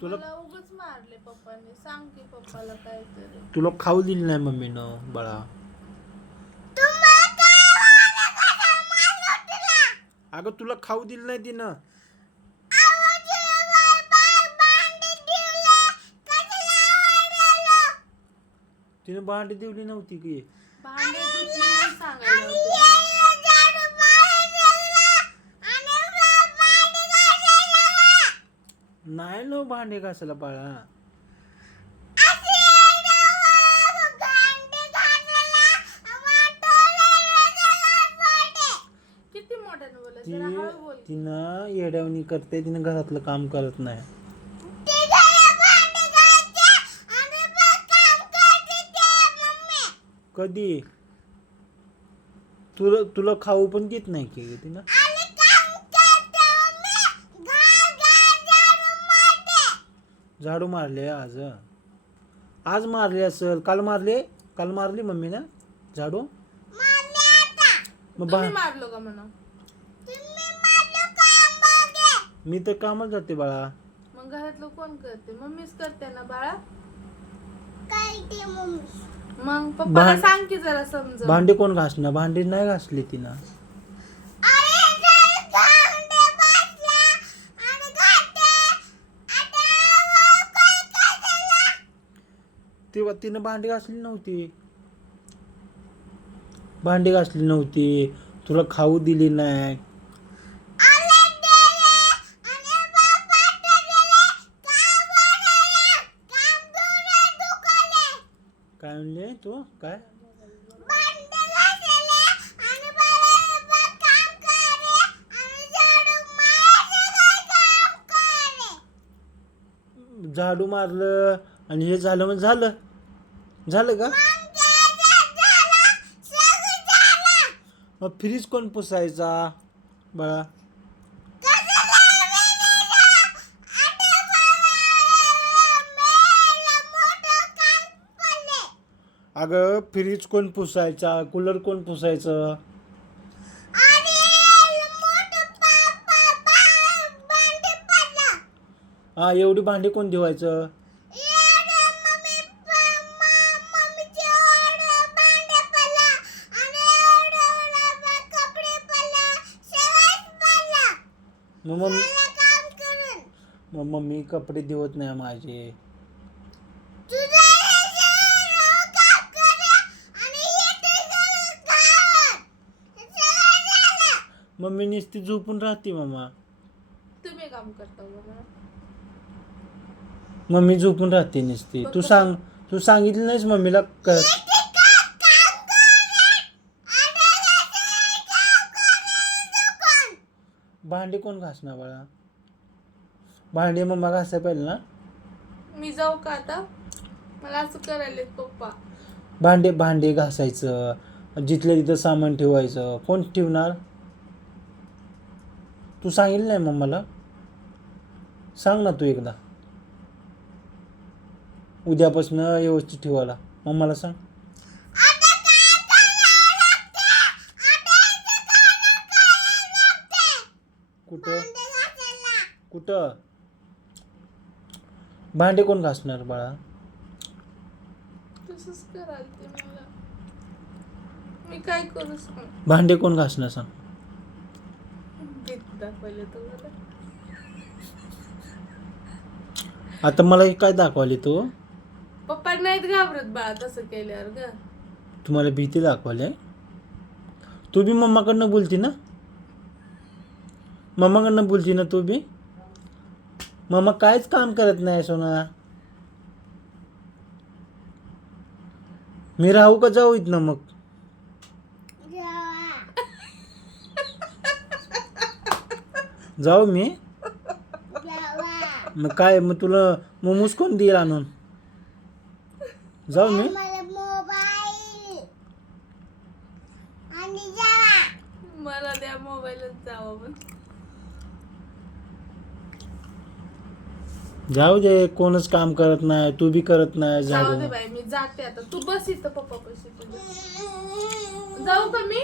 तुला मला उगाच मारले पप्पाने. सांग की पप्पाला काहीतरी. तुला खाऊ दिली नाही मम्मीनं बाळा. अगं तुला खाऊ दिलं नाही तिनं. तिने भांडी दिली नव्हती की. भांडे धुतले म्हणून सांगायला होते. नाही ना भांडे घासायला बाळा. किती मोठ्याने बोलत जरा हळू बोल. तिनं येड्यावणी करते, तिनं घरातलं काम करत नाही. कधी तुला तुला खाऊ पण देत नाही की तिनं. झाडू मारले आज. आज मारले असेल. काल मारली मम्मी ना झाडू. मग तुम्ही मारलो का म्हणा. मी तर कामाला जाते बाळा. मग घरातलं कोण करते. मम्मीच करते ना बाळा. मग पप्पाला सांग की जरा समज. भांडी कोण घासणार. भांडी नाही घासली तिनं. तेव्हा तिनं भांडी घासली नव्हती. तुला खाऊ दिली नाही. काय म्हणले तू. काय झाडू मारलं आणि हे झालं. मग झालं का. मग फ्रीज कोण पुसायचा बाळा. अगं फ्रीज कोण पुसायचा. कूलर कोण पुसायचं. हा एवढी भांडी कोण धुवायचं. मग मम्मी कपडे धुवत नाही माझे. मम्मी नुसती झोपून राहते मामा. तुम्ही काम करता का. मम्मी झोपून राहते नुसती. तू सांगितलं नाहीस मम्मीला. भांडी कोण घासणार बाळा. भांडी मम्मा घासायला पाहिजे ना. मी जाऊ का आता. मला असं करायला पप्पा. भांडे घासायचं. जिथल्या तिथं सामान ठेवायचं. कोण ठेवणार. तू सांगितलं नाही मम्माला. सांग ना तू एकदा. उद्यापासून व्यवस्थित ठेवायला मम्माला सांग. कुठं भांडे कोण घासणार बाळा. तसंच कराल ते मला. मी काय करू सांग. भांडे कोण घासणार सांग. दाखवले तुम्हाला. आता मला हे काय दाखवली तू. पप्पा नाहीत घाबरत बाळा तसं केल्यावर ग. तुम्हाला भीती दाखवली. तू बी मम्माकडनं बोलती ना. तू बी. मम्मा काहीच काम करत नाही सोना. मी राहू का जाऊ इथनं मग. जाऊ मी. मग काय मग तुला मोमोज कोण देईल आणून. जाऊ मी. मला द्या मोबाईलच जावं पण. जाऊ दे. कोणच काम करत नाही. तू बी करत नाही. जाऊ दे बाई मी जाते आता. तू बस इथं पप्पा पाशी. जाऊ का मी.